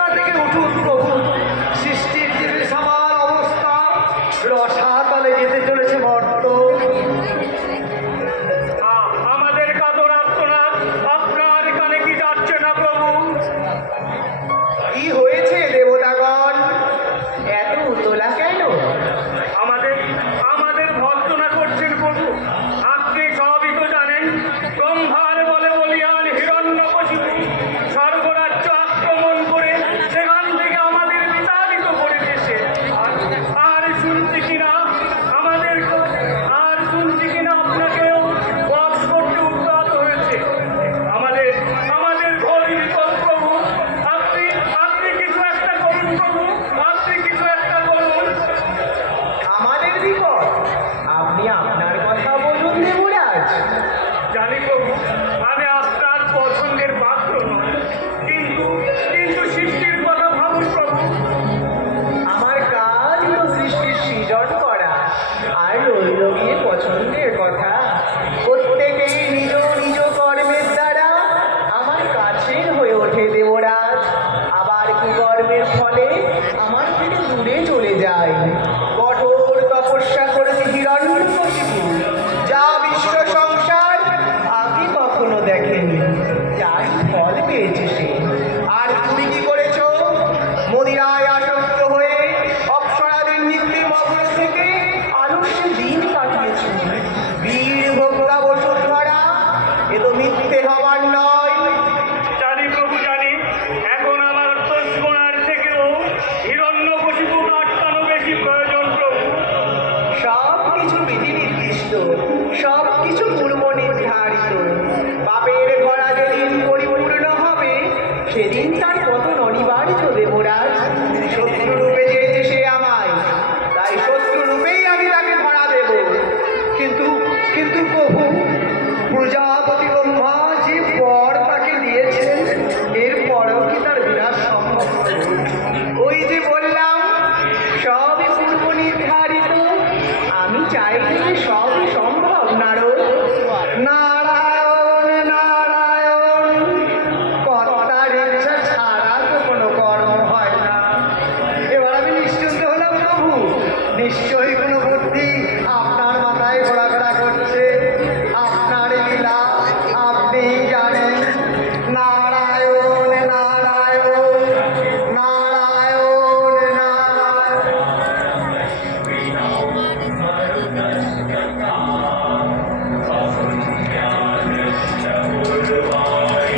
নিদ্রা থেকে উঠুন প্রভু। সৃষ্টির যে সমান অবস্থা, রসাতলে যেতে চলেছে মর্ত। আমাদের কাতর আর্তনাদ আপনার কানে কি যাচ্ছে না প্রভু? কি হয়েছে দেবতাগণ, এত উতলা কেন? আমাদের আমাদের ভর্ৎসনা করছেন প্রভু। আপনি সবই তো জানেন। ব্রহ্মার বলে বলিয়ান হিরণ্যকশিপু স্বর্গরাজ্য আক্রমণ করে সেখান থেকে আমাদের বিতাড়িত করে দিয়েছে। আর শুনছি কিনা আপনাকেও বধ করতে উদ্যত হয়েছে। আমাদের আমাদের ঘোর বিপদ প্রভু। আপনি আপনি কিছু একটা করুন প্রভু, আপনি কিছু একটা করুন। আমাদের বিপদ? আপনি আপনার কথা বলুন দেবরাজ। জানি প্রভু, আমি আপনার পছন্দের পাত্র নয়, কিন্তু কিন্তু সৃষ্টির কথা ভাবুন প্রভু। আমার কাজ তো সৃষ্টির সৃজন করা, আর রইল গিয়ে পছন্দের কথা। প্রত্যেকেই নিজ নিজ কর্মের দ্বারা আমার কাছের হয়ে ওঠে দেবরাজ, আবার কুকর্মের ফলে আমার থেকে দূরে চলে যায়। কঠোর তপস্যা করেছে হিরণ্যকশিপু, যা বিশ্ব সংসার আগে কখনো দেখেনি, তার ফল পেয়েছে সে। আর তুমি কি করেছ? মদিরায় আসক্ত হয়ে অপ্সরাদের নিত্যে মগ্ন থেকে আলস্যে দিন কাটিয়েছ। বীর ভোক্তা বসুন্ধরা, এ তো মিথ্যে হবার নয়। জানি প্রভু, জানি। এখন আমার দোষ গোনার থেকেও হিরণ্যকশিপু আটকানো বেশি প্রয়োজন প্রভু। সব কিছু বিধি নির্দিষ্ট, সব কিছু পূর্ব নির্ধারিত। পাপের ভরা যেদিন পরিপূর্ণ হবে, সেদিন তার পতন